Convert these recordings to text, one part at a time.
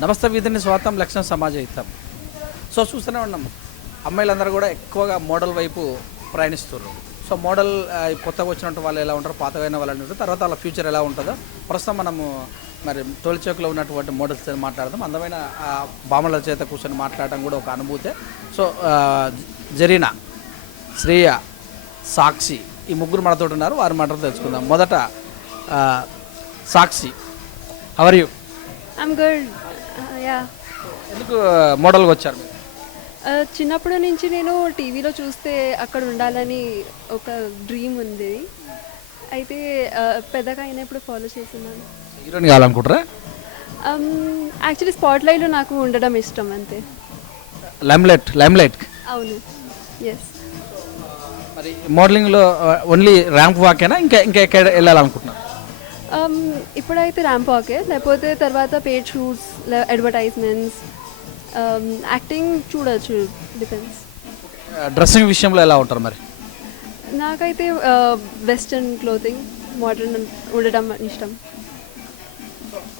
నమస్తే వీధిని స్వాతం లక్ష్యం సమాజ హితం. సో చూస్తూనే ఉన్నాం, అమ్మాయిలందరూ కూడా ఎక్కువగా మోడల్ వైపు ప్రయాణిస్తున్నారు. సో మోడల్ కొత్తగా వచ్చినట్టు వాళ్ళు ఎలా ఉంటారు, పాతగైన వాళ్ళు ఉంటారు, తర్వాత వాళ్ళ ఫ్యూచర్ ఎలా ఉంటుందో ప్రస్తుతం మనము మరి తోలిచౌక్లో ఉన్నటువంటి మోడల్స్ మాట్లాడదాం. అందమైన భామల చేత కూర్చొని మాట్లాడడం కూడా ఒక అనుభూతే. సో జరీనా, శ్రేయ, సాక్షి ఈ ముగ్గురు మనతో ఉన్నారు. వారి మాటలు తెలుసుకుందాం. మొదట Sakshi, how are you? I'm good. Yeah, ఎందుకు మోడల్గా వచ్చారు మీరు? చిన్నప్పటి నుంచి నేను టీవీలో చూస్తే అక్కడ ఉండాలని ఒక డ్రీమ్ ఉంది. అయితే పెద్దగా అయినప్పుడు ఫాలో చేస్తున్నాను. హీరోయిన్ కావాలనుకుంటారా? యాక్చువల్లీ స్పాట్ లైట్లో నాకు ఉండడం ఇష్టం అంతే. లైమ్లైట్. అవును, ఎస్. మరి మోడలింగ్లో ఓన్లీ ర్యాంప్ వాకేనా, ఇంకా ఇంకా ఎక్కడ వెళ్ళాలనుకుంటున్నారు? ఇప్పుడైతే ర్యాంప్ వాకే, లేకపోతే తర్వాత పేడ్ షూట్స్, అడ్వర్టైజ్మెంట్స్, యాక్టింగ్ చూడొచ్చు, డిపెండ్స్. డ్రెస్సింగ్ విషయంలో ఎలా ఉంటారు మరి? నాకైతే వెస్ట్రన్ క్లోతింగ్, మోడర్న్ ఉండడం ఇష్టం.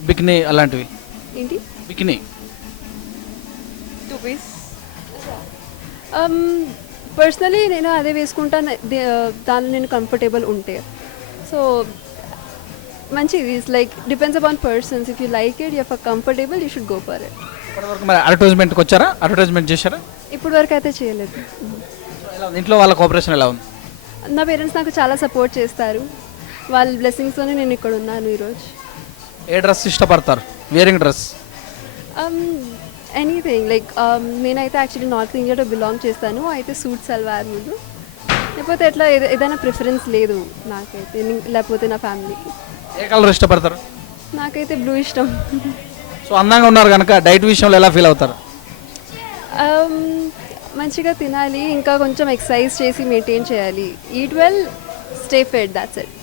బికినీ అలాంటివి? ఏంటి బికినీ? Two piece. పర్సనలీ నేను అదే వేసుకుంటాను, దానిలో నేను కంఫర్టబుల్ ఉంటే. సో మంచిది. It's like depends upon persons. If you like it, you for comfortable, you should go for it. ఇప్పటివరకు మరి అడ్వర్టైజ్మెంట్కి వచ్చారా? అడ్వర్టైజ్మెంట్ చేశారా? ఇప్పుడు వరకు అయితే చేయలేదు. ఎలా ఉంది ఇంట్లో వాళ్ళ కోఆపరేషన్ ఎలా ఉంది? నా పేరెంట్స్ నాకు చాలా సపోర్ట్ చేస్తారు. వాళ్ళ బ్లెస్సింగ్స్తోనే నేను ఇక్కడ ఉన్నాను ఈరోజు. ఏ డ్రెస్ ఇష్టపడతారు? Wearing dress? ఎనీథింగ్ లైక్ నేనైతే యాక్చువల్లీ నార్త్ ఇండియాలో బిలాంగ్ చేస్తాను. అయితే సూట్ సల్వార్ ముందు, లేకపోతే ఎట్లా ఏదైనా ప్రిఫరెన్స్ లేదు నాకైతే, లేకపోతే నా ఫ్యామిలీకి. ఏ కలర్ ఇష్టపడతారు? నాకైతే బ్లూ ఇష్టం. సో అందంగా ఉన్నారు కనుక డైట్ విషయంలో ఎలా ఫీల్ అవుతారు? మంచిగా తినాలి, ఇంకా కొంచెం ఎక్సర్సైజ్ చేసి మెయింటైన్ చేయాలి. Eat well, stay fit, that's it.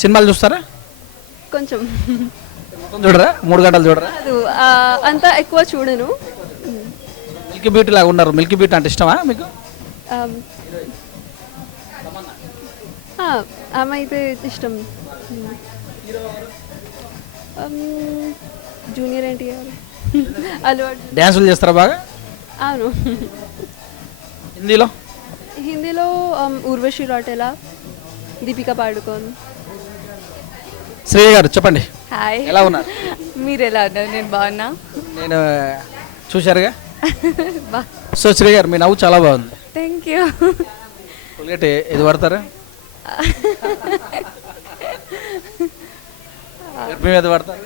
సినిమాలు చూస్తారా? కొంచెం. మొత్తం చూడరా? 3 గంటలు చూడరా? కాదు, అంత ఎక్కువ చూడను. మిల్కీ బ్యూటీ లాగా ఉన్నారు. మిల్కీ బ్యూటీ అంటే ఇష్టమా మీకు? ఆమె అయితే ఇష్టం. జూనియర్ ఎన్టీఆర్, అల్లు అర్జున్. డ్యాన్సులు చేస్తారా బాగా? అవును. హిందీలో ఊర్వశి రౌటేలా, దీపికా పాడుకోన్. శ్రేయ గారు చెప్పండి, హాయ్, ఎలా ఉన్నారు? మీరు ఎలా ఉన్నారు? నేను బాగున్నా. నేను చూశారుగా. సో శ్రేయ గారు మీ నవ్వు చాలా బాగుంది. Thank you. కొల్గేట్ ఏది వాడతారా? పెర్ఫ్యూమ్ ఏది వాడతారు?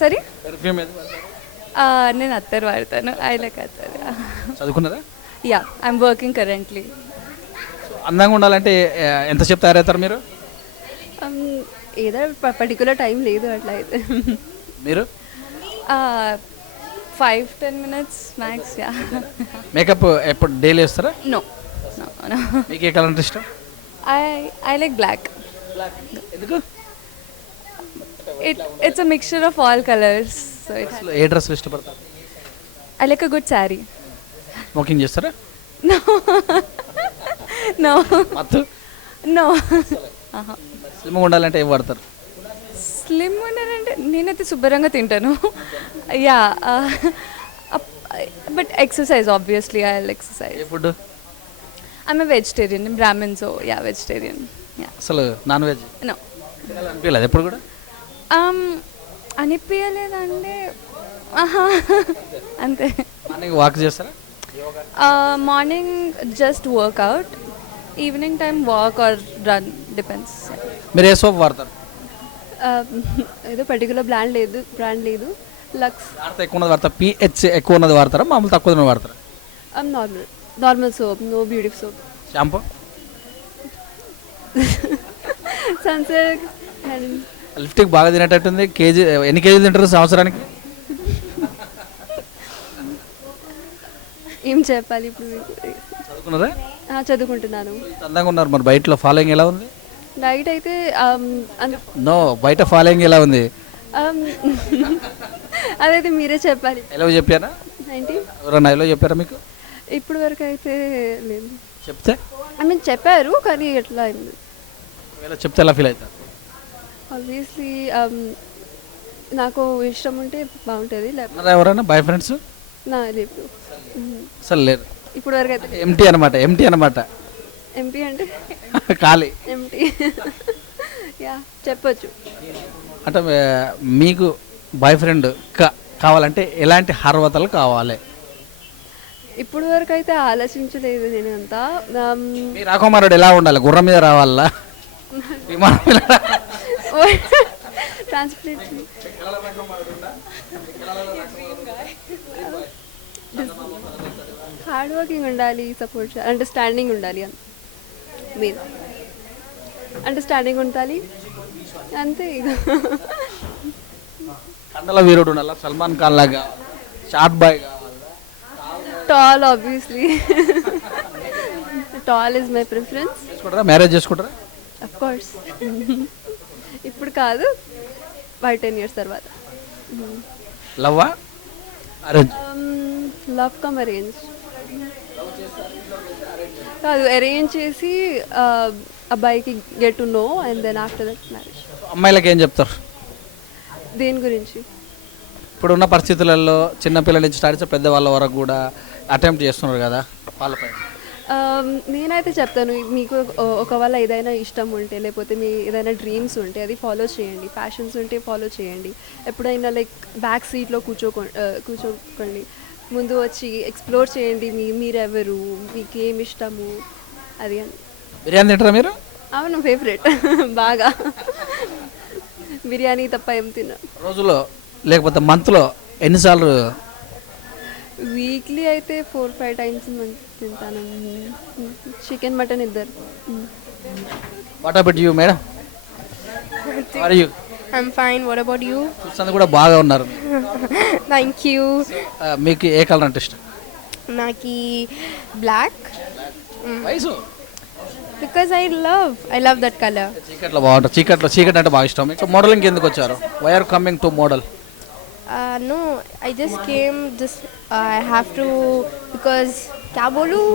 సరే, పెర్ఫ్యూమ్ ఏది వాడతారు? నేను అత్తరు వాడతాను. ఐ లైక్ అత్తరు. చదువుకున్నారా? Yeah, I'm working currently. అందంగా ఉండాలంటే ఎంతసేపు తయారవుతారు మీరు? ఏదో పర్టికులర్ టైం లేదు అట్లా అయితే. మీరు 5-10 minutes మ్యాక్స్. యా. మేకప్ ఎప్పుడు డైలీ వేస్తారా? నో, మీకు ఏ కలర్ అంటే ఇష్టం? I like black. ఎందుకు? It's a mixture of all colors. So ఏ డ్రెస్సులు ఇష్టపడతారు? I like a good saree. Smoking చేస్తారా? No. మత్తు? No. స్లిమ్గా ఉండాలంటే ఏం వాడతారు? స్లిమ్ ఉన్నారంటే నేనైతే శుభ్రంగా తింటాను. Yeah, but exercise obviously I will exercise. ఏ ఫుడ్? I'm a vegetarian, Brahmin, so yeah vegetarian. Yeah. అసలు నాన్ వెజ్ నో. అనిపించలేదు ఎప్పుడు కూడా? అనిపించలేదంటే అంతే. మార్నింగ్ వాక్ చేస్తారా? Morning just workout, evening time walk or run, depends. మీరు ఏ సోప్ వాడతారు? ఏదో పర్టికులర్ బ్రాండ్ లేదు. లక్స్. వాడతా ఎక్కువ ఉన్నది వాడతారా? పిహెచ్ ఎక్కువ ఉన్నది వాడతారా? మామూలు తక్కువ ఉన్నది వాడతారా? Normal soap, no beauty soap. Shampoo? Sunsilk. Lipstick బాగా తినేటట్టుంది. ఎన్ని కేజీలు తింటారు సంవత్సరానికి? ఏం చెప్పాలి ఇప్పుడు మీకు? చదువుకున్నారా? చదువుకుంటున్నాను. అందంగా ఉన్నారు. మరి బయటలో ఫాలోయింగ్ ఎలా ఉంది? డైట్ అయితే నో, బయట ఫాలోయింగ్ ఎలా ఉంది? అదైతే మీరే చెప్పాలి. ఎలా చెప్పారా? ఏంటి? ఎవరన్నా ఎలా చెప్పారా మీకు? ఇప్పుడు వరకు అయితే లేదు. చెప్తే ఐ మీన్ చెప్పారు, కానీ ఎట్లా అయింది? ఒకవేళ చెప్తే ఎలా ఫీల్ అవుతారు? ఆబ్వియస్లీ నాకు ఇష్టం ఉంటే బాగుంటుంది, లేకపోతే ఉన్నారా ఎవరైనా బాయ్ ఫ్రెండ్స్? నా లేపు. అసలు లేరు. ఇప్పుడు వరకు అయితే ఎంటీ అనమాట ఎంపీ అంటే ఖాళీ. ఎంటీ. యా చెప్పొచ్చు. అంటే మీకు బాయ్ ఫ్రెండ్ కావాలంటే ఎలాంటి అర్హతలు కావాలి? ఇప్పుడు వరకు అయితే ఆలోచించలేదు నేను అంతా. మీ రాకుమారుడు ఎలా ఉండాలి? గుర్రం మీద రావాలా, విమానం మీద ట్రాన్స్ప్లేట్ హార్డ్ వర్కింగ్ ఉండాలి, సపోర్ట్ అండర్స్టాండింగ్ ఉండాలి, మెయిన్ అండర్స్టాండింగ్ ఉండాలి అంతే. ఇక కండల వీరుడు ఉండాలా, సల్మాన్ ఖాన్ లాగా షార్ట్ బాయ్ కావాలా? Tall, obviously tall is my preference. చేసుకుంటారా? మ్యారేజ్ చేసుకుంటారా? Of course. ఇప్పుడు కాదు, 10 years తర్వాత. లవ్వా అరేంజ్? లవ్ కమ్ అరేంజ్ కాదు, అరేంజ్ చేసి అబ్బాయికి get to know and then after that marriage. అమ్మాయిలకి ఏం చెప్తారు దేని గురించి? ఇప్పుడున్న పరిస్థితులలో చిన్నపిల్లల నుంచి స్టార్ట్ చేసి పెద్దవాళ్ళ వరకు కూడా అటెంప్ట్ చేస్తున్నారు కదా వాళ్ళపై? నేనైతే చెప్తాను, మీకు ఒకవేళ ఏదైనా ఇష్టం ఉంటే, లేకపోతే మీ ఏదైనా డ్రీమ్స్ ఉంటే అది ఫాలో చేయండి, ప్యాషన్స్ ఉంటే ఫాలో చేయండి. ఎప్పుడైనా లైక్ బ్యాక్ సీట్లో కూర్చోకండి, ముందు వచ్చి ఎక్స్ప్లోర్ చేయండి, మీరెవరు, మీకు ఏమి ఇష్టము అది అని. బిర్యానీ తింటారా మీరు? అవును, ఫేవరెట్. బాగా బిర్యానీ తప్ప ఏం తిన్నా. రోజులో లేకపోతే మంత్లో ఎన్నిసార్లు? వీక్లీ అయితే 4-5 times తింటాను. చికెన్, మటన్ ఇద్దరు. What about you madam? Are you? I'm fine. What about you? చూస్తుంది కూడా బాగా ఉన్నారు. Thank you. మీకు ఏ కలర్ అంటే ఇష్టం? Naki black వయసు because I love that color. చీకట్లో బాగుంటుంది. చీకటి అంటే బాగా ఇష్టం. సో మోడలింగ్ ఎందుకు వచ్చారు? Why are coming to model? No, I just came. I have to because क्या बोलूं?